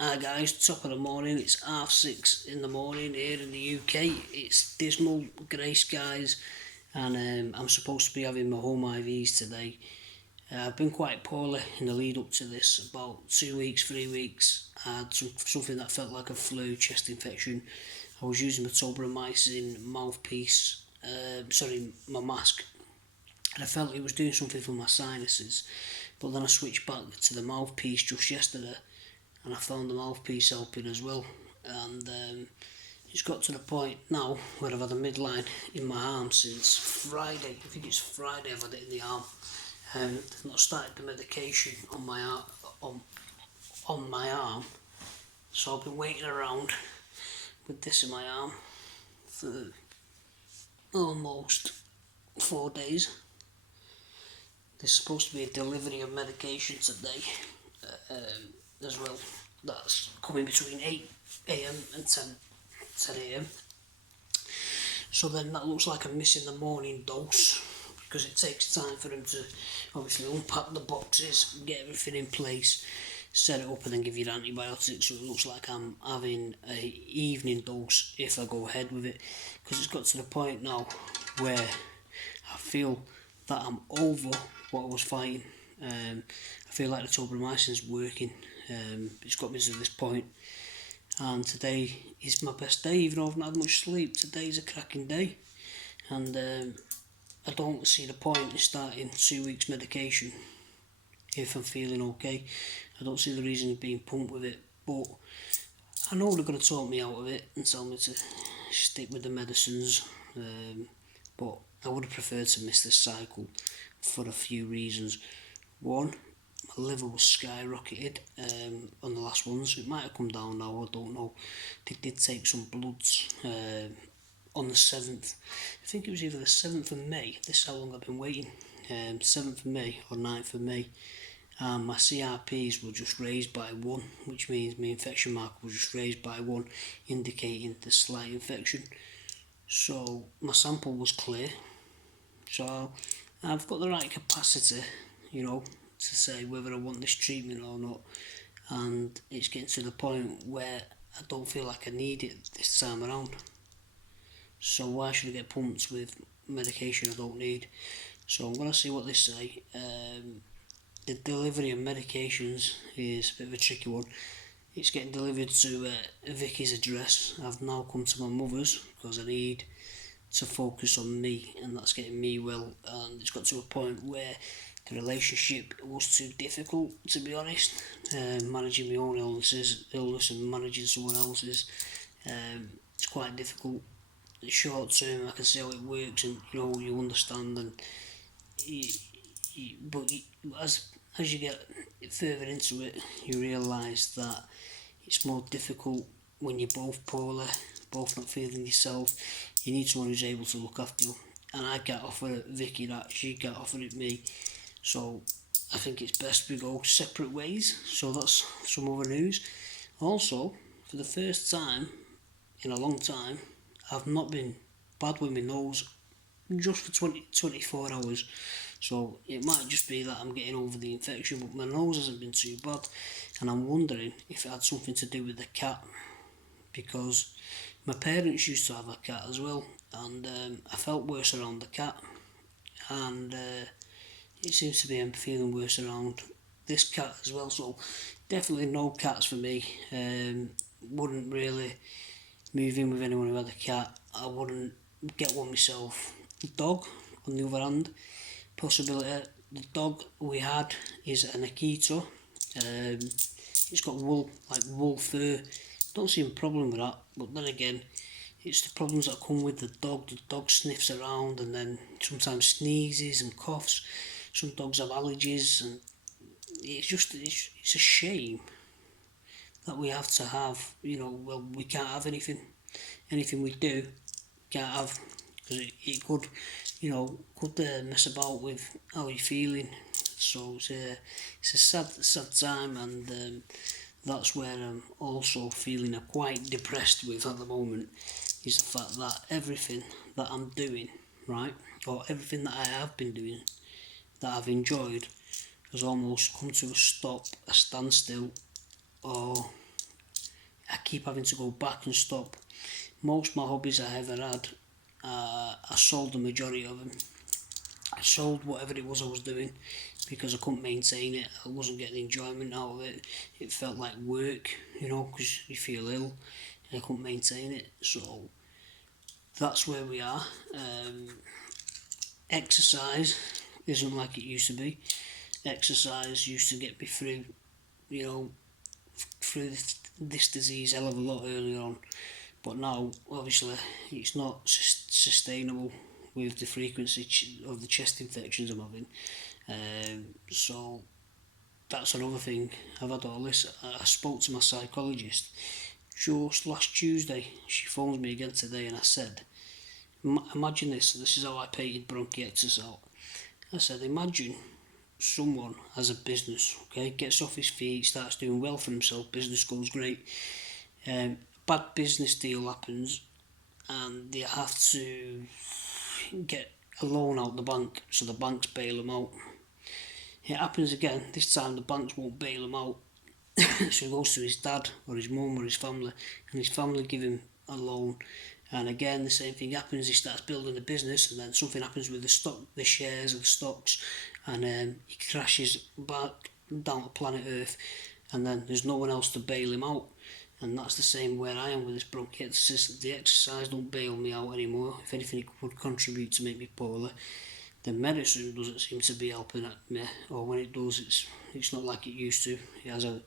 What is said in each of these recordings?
Hi guys, top of the morning. It's 6:30 in the morning here in the UK. It's dismal, grey skies, and I'm supposed to be having my home IVs today. I've been quite poorly in the lead up to this. About 2 weeks, 3 weeks, I had something that felt like a flu, chest infection. I was using my tobramycin mouthpiece, my mask, and I felt it was doing something for my sinuses. But then I switched back to the mouthpiece just yesterday, and I found the mouthpiece helping as well. And it's got to the point now where I've had a midline in my arm since Friday. I think it's Friday I've had it in the arm. They've not started the medication on my on my arm, so I've been waiting around with this in my arm for almost 4 days. There's supposed to be a delivery of medication today as well. That's coming between 8 a.m. and 10 a.m. So then that looks like I'm missing the morning dose because it takes time for them to obviously unpack the boxes, get everything in place, set it up and then give you the antibiotics. So it looks like I'm having a evening dose if I go ahead with it, because it's got to the point now where I feel that I'm over what I was fighting. I feel like the tobramycin's working. It's got me to this point, and today is my best day. Even though I haven't had much sleep, today's a cracking day, and I don't see the point in starting 2 weeks medication if I'm feeling okay. I don't see the reason of being pumped with it, but I know they're going to talk me out of it and tell me to stick with the medicines, but I would have preferred to miss this cycle for a few reasons. One, my liver was skyrocketed on the last ones. It might have come down now, I don't know. They did take some bloods on the 7th. I think it was either the 7th of May. This is how long I've been waiting. 7th of May or 9th of May. And my CRPs were just raised by 1, which means my infection marker was just raised by 1, indicating the slight infection. So my sample was clear. So I've got the right capacity, to say whether I want this treatment or not. And it's getting to the point where I don't feel like I need it this time around. So why should I get pumped with medication I don't need? So I'm going to see what they say. The delivery of medications is a bit of a tricky one. It's getting delivered to Vicky's address. I've now come to my mother's because I need to focus on me, and that's getting me well. And it's got to a point where the relationship was too difficult, to be honest. Managing my own illness and managing someone else's, it's quite difficult. Short term, I can see how it works, and you understand, and as you get further into it, you realise that it's more difficult when you're both poorly, both not feeling yourself. You need someone who's able to look after you, and I can't offer Vicky that, she can't offer it me. So I think it's best we go separate ways. So that's some other news. Also, for the first time in a long time, I've not been bad with my nose just for 24 hours. So it might just be that I'm getting over the infection, but my nose hasn't been too bad. And I'm wondering if it had something to do with the cat, because my parents used to have a cat as well, and I felt worse around the cat, and it seems to be I'm feeling worse around this cat as well. So definitely no cats for me. Wouldn't really move in with anyone who had a cat. I wouldn't get one myself. Dog, on the other hand, possibility. The dog we had is an Akita. It's got wool fur. Don't see a problem with that, but then again, it's the problems that come with the dog. The dog sniffs around and then sometimes sneezes and coughs. Some dogs have allergies, and it's a shame that we have to have, we can't have anything we do, can't have, because it could mess about with how you're feeling. So it's a sad time, and that's where I'm also feeling quite depressed with at the moment, is the fact that everything that I'm doing, right, or everything that I have been doing that I've enjoyed, has almost come to a stop, a standstill, or I keep having to go back and stop. Most of my hobbies I ever had, I sold the majority of them. I sold whatever it was I was doing because I couldn't maintain it. I wasn't getting enjoyment out of it. It felt like work, because you feel ill and I couldn't maintain it. So that's where we are. Exercise isn't like it used to be. Exercise used to get me through, through this disease hell of a lot earlier on. But now, obviously, it's not sustainable with the frequency of the chest infections I'm having. So that's another thing. I've had all this. I spoke to my psychologist just last Tuesday. She phoned me again today and I said, imagine this is how I painted bronchiectasis out. I said, imagine someone has a business, okay, gets off his feet, starts doing well for himself, business goes great, bad business deal happens and they have to get a loan out the bank, so the banks bail him out. It happens again, this time the banks won't bail him out, so he goes to his dad or his mum or his family, and his family give him a loan. And again, the same thing happens. He starts building a business, and then something happens with the shares of the stocks, and he crashes back down to planet Earth. And then there's no one else to bail him out. And that's the same where I am with this bronchiectasis. The exercise don't bail me out anymore. If anything, it would contribute to make me poorly. The medicine doesn't seem to be helping at me, or when it does, it's not like it used to. It has a,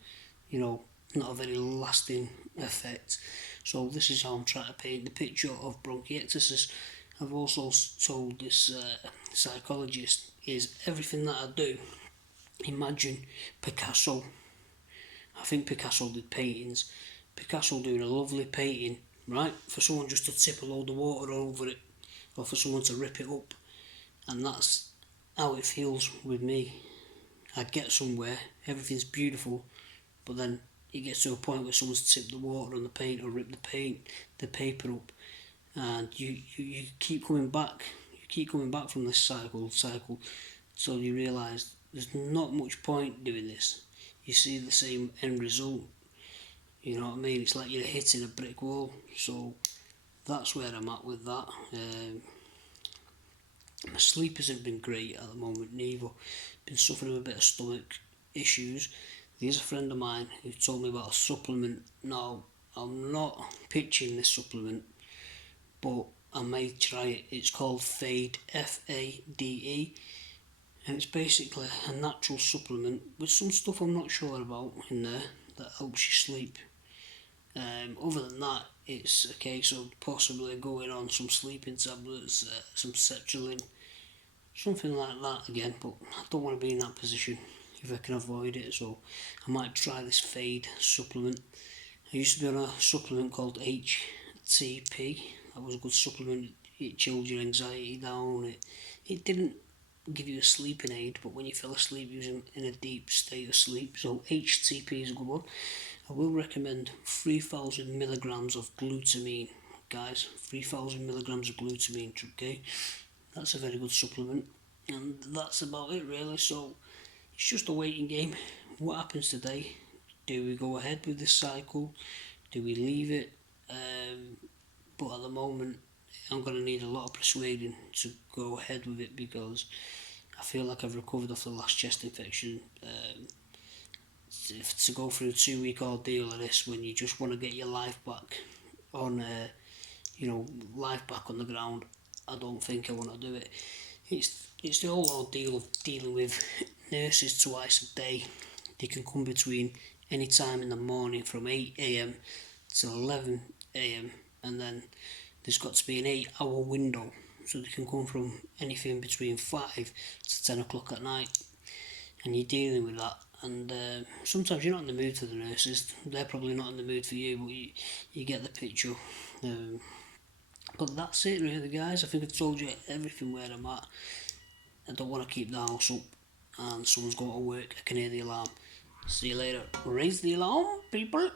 not a very lasting effect. So this is how I'm trying to paint the picture of bronchiectasis. I've also told this psychologist is everything that I do. Imagine Picasso. I think Picasso did paintings. Picasso doing a lovely painting, right? For someone just to tip a load of water over it, or for someone to rip it up. And that's how it feels with me. I get somewhere, everything's beautiful, but then it gets to a point where someone's tipped the water on the paint or ripped the paper up, and you keep coming back. You keep coming back from this cycle, so you realise there's not much point doing this. You see the same end result. You know what I mean? It's like you're hitting a brick wall. So that's where I'm at with that. My sleep hasn't been great at the moment neither. Been suffering a bit of stomach issues. There's a friend of mine who told me about a supplement. Now, I'm not pitching this supplement, but I may try it. It's called Fade, F-A-D-E, and it's basically a natural supplement with some stuff I'm not sure about in there that helps you sleep. Other than that, it's a case of possibly going on some sleeping tablets, some sertraline, something like that again, but I don't want to be in that position if I can avoid it, so I might try this Fade supplement. I used to be on a supplement called HTP. That was a good supplement. It chilled your anxiety down. It didn't give you a sleeping aid, but when you fell asleep, you was in a deep state of sleep. So HTP is a good one. I will recommend 3,000 milligrams of glutamine, guys. 3,000 milligrams of glutamine, okay? That's a very good supplement, and that's about it really. So it's just a waiting game. What happens today? Do we go ahead with this cycle? Do we leave it? But at the moment, I'm going to need a lot of persuading to go ahead with it, because I feel like I've recovered off the last chest infection. To go through a 2-week ordeal of this when you just want to get your life back on, life back on the ground, I don't think I want to do it. It's the whole ordeal of dealing with nurses twice a day. They can come between any time in the morning from 8 a.m. to 11 a.m. and then there's got to be an 8-hour window, so they can come from anything between 5 to 10 o'clock at night, and you're dealing with that. And sometimes you're not in the mood for the nurses. They're probably not in the mood for you, but you get the picture. But that's it really, guys. I think I've told you everything where I'm at. I don't want to keep the house up and someone's going to work. I can hear the alarm. See you later. Raise the alarm, people.